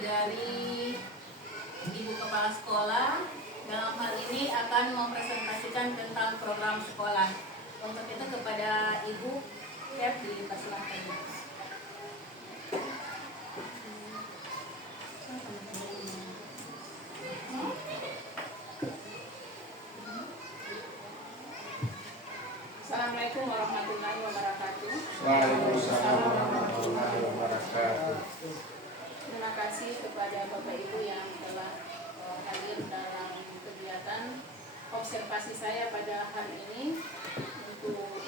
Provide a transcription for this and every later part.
dari Ibu Kepala Sekolah. Dalam hal ini akan mempresentasikan tentang program sekolah. Untuk itu kepada Ibu Kep dipersilakan. Assalamualaikum warahmatullahi wabarakatuh. Waalaikumsalam warahmatullahi wabarakatuh. Terima kasih kepada Bapak Ibu yang telah hadir dalam kegiatan observasi saya pada hari ini untuk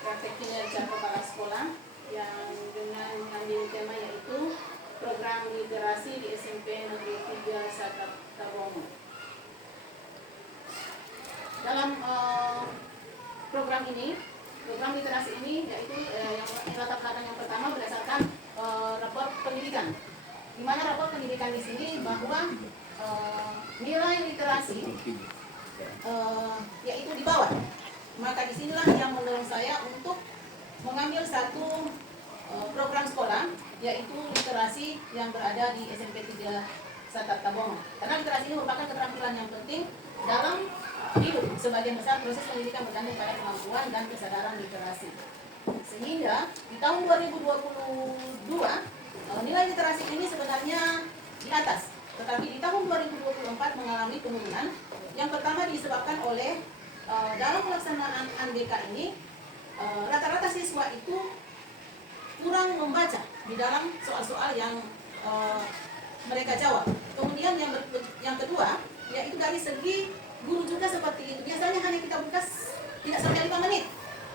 praktek kinerja kepala sekolah yang dengan mengambil tema yaitu program literasi di SMP Negeri 3 Satap Tabomo. Dalam program literasi ini yaitu yang latar belakang yang pertama berdasarkan rapor pendidikan. Di mana rapor pendidikan di sini bahwa nilai literasi yaitu di bawah. Maka disinilah yang mendorong saya untuk mengambil satu program sekolah yaitu literasi yang berada di SMP 3 Satap Tabomo. Karena literasi ini merupakan keterampilan yang penting dalam hidup. Sebagian besar proses pendidikan bergantung pada kemampuan dan kesadaran literasi. Sehingga di tahun 2022 nilai literasi ini sebenarnya di atas. Tetapi di tahun 2024 mengalami penurunan. Yang pertama disebabkan oleh dalam pelaksanaan UNBK ini rata-rata siswa itu kurang membaca di dalam soal-soal yang mereka jawab. Kemudian yang kedua yaitu dari segi guru juga seperti itu. Biasanya hanya kita buka tidak sampai 5 menit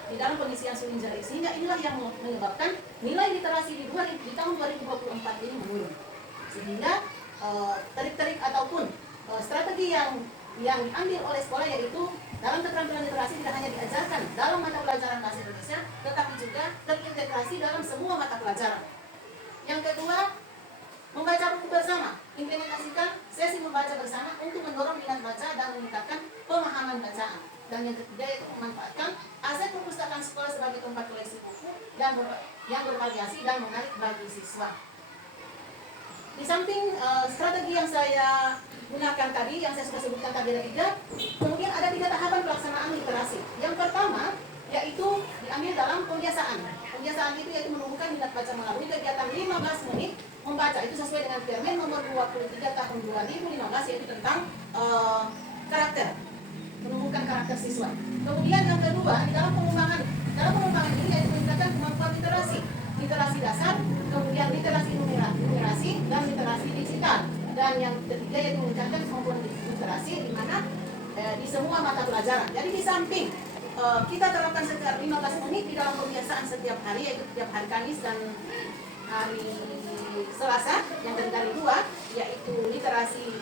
di dalam pengisian suling jari. Sehingga inilah yang menyebabkan nilai literasi di tahun 2024 ini menurun. Sehingga trik-trik ataupun strategi yang diambil oleh sekolah yaitu dalam keterampilan literasi tidak hanya diajarkan dalam mata pelajaran bahasa Indonesia, tetapi juga terintegrasi dalam semua mata pelajaran. Yang kedua, membaca buku bersama. Implementasikan sesi membaca bersama untuk mendorong minat baca dan meningkatkan pemahaman bacaan. Dan yang ketiga yaitu memanfaatkan aset perpustakaan sekolah sebagai tempat koleksi buku yang bervariasi dan menarik bagi siswa. Di samping strategi yang saya gunakan tadi, yang saya sudah sebutkan tadi ada 3, kemudian ada 3 tahapan pelaksanaan literasi. Yang pertama yaitu diambil dalam pembiasaan. Pembiasaan itu yaitu menumbuhkan minat baca melalui kegiatan 15 menit membaca. Itu sesuai dengan Permen nomor 23 tahun 2015 yaitu tentang karakter, menumbuhkan karakter siswa. Kemudian yang kedua di dalam pengembangan ini yaitu meningkatkan kemampuan literasi dasar, kemudian literasi numerasi dan literasi digital. Dan yang ketiga yaitu meningkatkan kemampuan literasi di mana di semua mata pelajaran. Jadi di samping kita terapkan sekitar 15 menit di dalam pembiasaan setiap hari, yaitu setiap hari Kamis dan hari Selasa, yang terdiri 2 yaitu literasi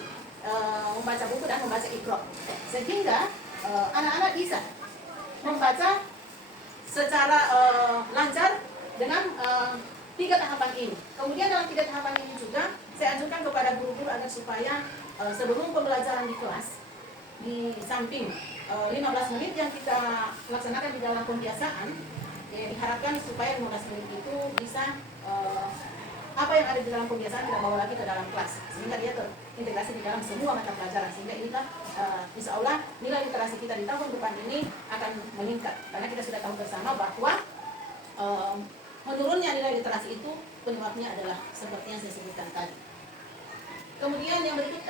membaca buku dan membaca Iqra. Sehingga anak-anak bisa membaca secara lancar dengan 3 tahapan ini. Kemudian dalam 3 tahapan ini juga saya anjurkan kepada guru-guru agar supaya sebelum pembelajaran di kelas, di samping 15 menit yang kita laksanakan di dalam pembiasaan, diharapkan supaya 15 menit itu bisa apa yang ada di dalam pembiasaan kita bawa lagi ke dalam kelas, sehingga dia terintegrasi di dalam semua mata pelajaran. Sehingga inilah insya Allah nilai literasi kita di tahun depan ini akan meningkat, karena kita sudah tahu bersama bahwa menurunnya nilai literasi itu penyebabnya adalah seperti yang saya sebutkan tadi. Kemudian yang berikut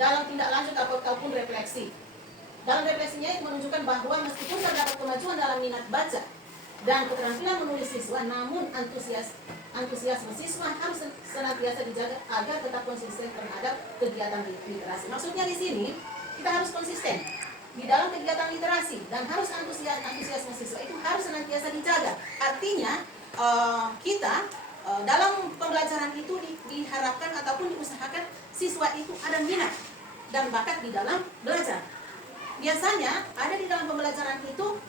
dalam tindak lanjut ataupun refleksi. Dalam refleksinya itu menunjukkan bahwa meskipun terdapat kemajuan dalam minat baca dan keterampilan menulis siswa, namun antusiasme siswa harus senantiasa dijaga agar tetap konsisten terhadap kegiatan literasi. Maksudnya di sini kita harus konsisten di dalam kegiatan literasi dan harus antusiasme siswa itu harus senantiasa dijaga. Artinya kita dalam pembelajaran itu diharapkan ataupun diusahakan siswa itu ada minat dan bakat di dalam belajar. Biasanya ada di dalam pembelajaran itu,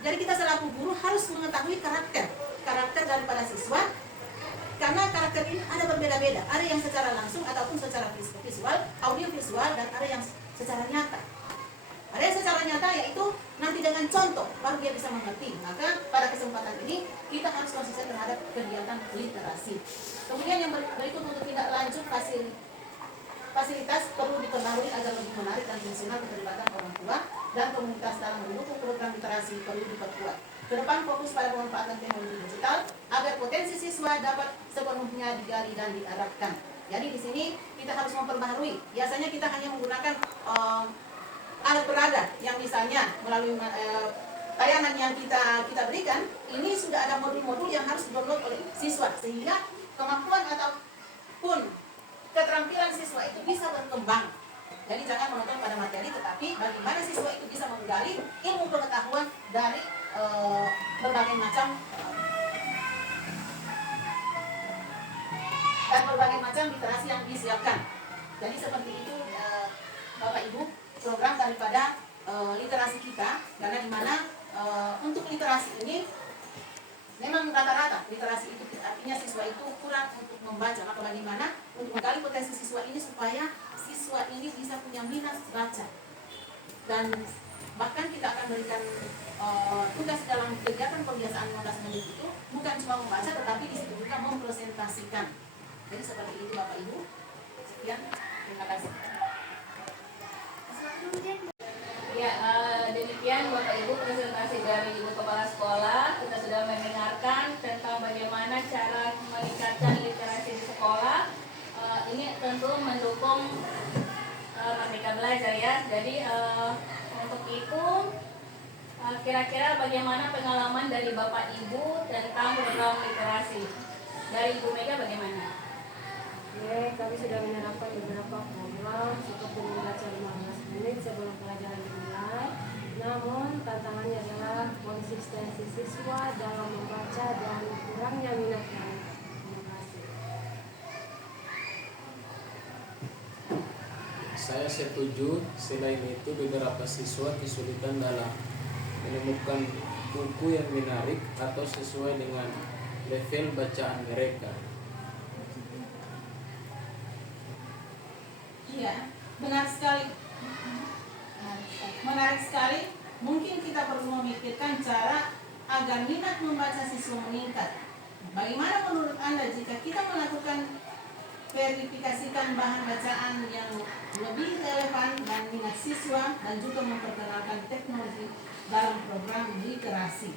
jadi kita selaku guru harus mengetahui karakter daripada siswa, karena karakter ini ada berbeda-beda. Ada yang secara langsung ataupun secara visual, audio visual, dan ada yang secara nyata. Ada yang secara nyata yaitu nanti dengan dengan contoh baru dia bisa mengerti. Maka pada kesempatan ini kita harus konsisten terhadap kegiatan literasi. Kemudian yang berikut untuk tindak lanjut fasilitas perlu diperbarui agar lebih menarik dan fungsional keterlibatan orang tua dan komunitas dalam mendukung program literasi perlu diperkuat. Ke depan fokus pada pemanfaatan teknologi digital agar potensi siswa dapat sepenuhnya digali dan diarahkan. Jadi di sini kita harus memperbaharui. Biasanya kita hanya menggunakan alat peraga yang misalnya melalui tayangan yang kita berikan, ini sudah ada modul-modul yang harus di-download oleh siswa sehingga kemampuan ataupun keterampilan siswa itu bisa berkembang. Jadi jangan menonton pada materi, tetapi bagaimana siswa itu bisa menggali ilmu pengetahuan dari berbagai macam literasi yang disiapkan. Jadi seperti itu Bapak Ibu program daripada literasi kita, karena dimana untuk literasi ini memang rata-rata literasi itu artinya siswa itu kurang untuk membaca. Maka bagaimana untuk menggali potensi siswa ini supaya siswa ini bisa punya minat baca. Dan bahkan kita akan berikan tugas dalam kegiatan pembiasaan 15 menit itu bukan cuma membaca, tetapi di situ juga mempresentasikan. Jadi seperti itu Bapak Ibu. Sekian, terima kasih. Ya, demikian Bapak Ibu presentasi dari Ibu Kepala Sekolah. Kita sudah mendengarkan tentang bagaimana cara meningkatkan literasi di sekolah. Ini tentu mendukung Merdeka Belajar ya. Jadi untuk itu kira-kira bagaimana pengalaman dari Bapak Ibu tentang program literasi? Dari Ibu Mega bagaimana? Oke, kami sudah menerapkan beberapa program seperti membaca 15 menit sebelum pelajaran dimulai. Namun tantangannya adalah konsistensi siswa dalam membaca dan kurangnya minat yang. Terima kasih. Saya setuju. Selain itu beberapa siswa kesulitan dalam menemukan buku yang menarik atau sesuai dengan level bacaan mereka. Iya, benar sekali. Menarik sekali. Mungkin kita perlu memikirkan cara agar minat membaca siswa meningkat. Bagaimana menurut Anda jika kita melakukan verifikasikan bahan bacaan yang lebih relevan dan minat siswa dan juga memperkenalkan teknologi dalam program literasi?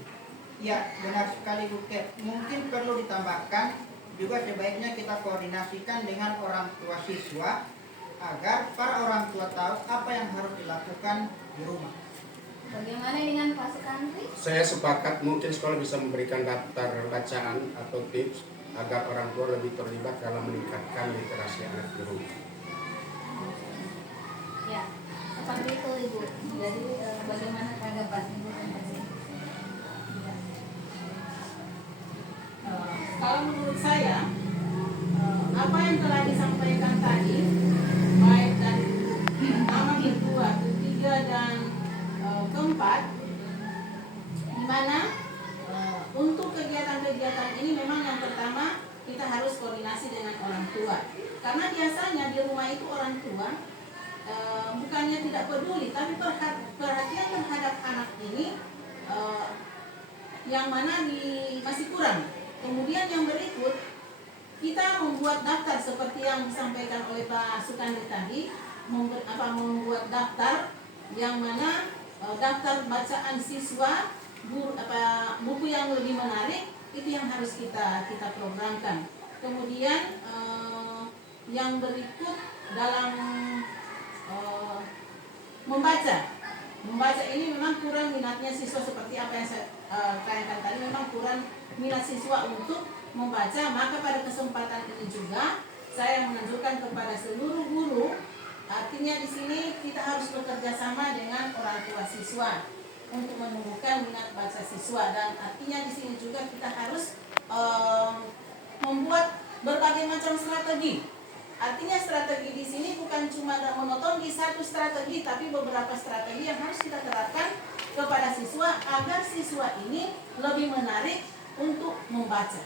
Ya, benar sekali Bu Ket. Mungkin perlu ditambahkan juga sebaiknya kita koordinasikan dengan orang tua siswa agar para orang tua tahu apa yang harus dilakukan di rumah. Bagaimana dengan Pak Sukantri? Saya sepakat mungkin sekolah bisa memberikan daftar bacaan atau tips agar orang tua lebih terlibat dalam meningkatkan literasi anak di rumah. Ya, seperti itu Ibu. Jadi bagaimana tanggapan Ibu? Kalau menurut saya, apa yang telah disampaikan tadi, baik dari pertama, kedua, ketiga, dan keempat, di mana untuk kegiatan-kegiatan ini memang yang pertama kita harus koordinasi dengan orang tua. Karena biasanya di rumah itu orang tua bukannya tidak peduli, tapi perhatian terhadap anak ini yang mana masih kurang. Kemudian yang berikut, kita membuat daftar seperti yang disampaikan oleh Pak Sukandi tadi, membuat daftar yang mana daftar bacaan siswa, buku yang lebih menarik, itu yang harus kita programkan. Kemudian yang berikut dalam membaca ini memang kurang minatnya siswa, seperti apa yang saya tayangkan tadi, memang kurang minat siswa untuk membaca. Maka pada kesempatan ini juga saya menunjukkan kepada seluruh guru, artinya di sini kita harus bekerja sama dengan orang tua siswa untuk menumbuhkan minat baca siswa. Dan artinya di sini juga kita harus membuat berbagai macam strategi. Artinya strategi di sini bukan cuma monoton di satu strategi, tapi beberapa strategi yang harus kita terapkan kepada siswa agar siswa ini lebih menarik untuk membaca.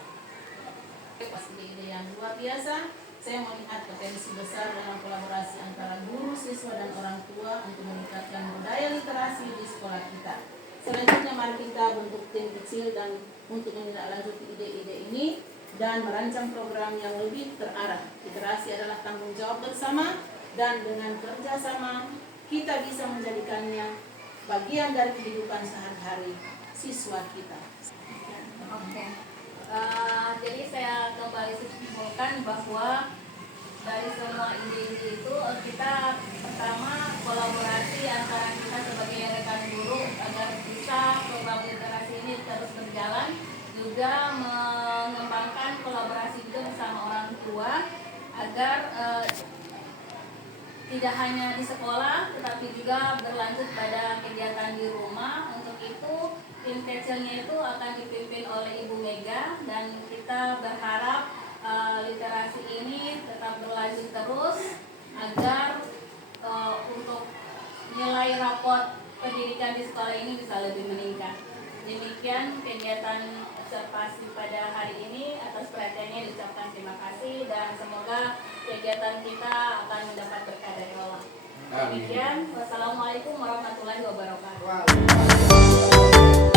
Pasti ide yang luar biasa. Saya melihat potensi besar dalam kolaborasi antara guru, siswa, dan orang tua untuk meningkatkan budaya literasi di sekolah kita. Selanjutnya mari kita bentuk tim kecil dan untuk menindaklanjuti ide-ide ini dan merancang program yang lebih terarah. Literasi adalah tanggung jawab bersama dan dengan kerjasama kita bisa menjadikannya bagian dari kehidupan sehari-hari siswa kita. Oke. Jadi saya kembali simpulkan bahwa dari semua ide-ide itu kita pertama kolaborasi antara kita sebagai rekan guru agar bisa program literasi ini terus berjalan, juga mengembangkan kolaborasi juga bersama orang tua agar tidak hanya di sekolah tetapi juga berlanjut pada kegiatan di rumah. Untuk itu tim kecilnya itu akan dipimpin oleh Ibu Mega dan kita berharap literasi ini tetap berlanjut terus agar untuk nilai rapot pendidikan di sekolah ini bisa lebih meningkat. Demikian kegiatan observasi pada hari ini. Atas perhatiannya diucapkan terima kasih dan semoga kegiatan kita akan mendapat berkah dari Allah. Demikian, wassalamualaikum warahmatullahi wabarakatuh. Wow.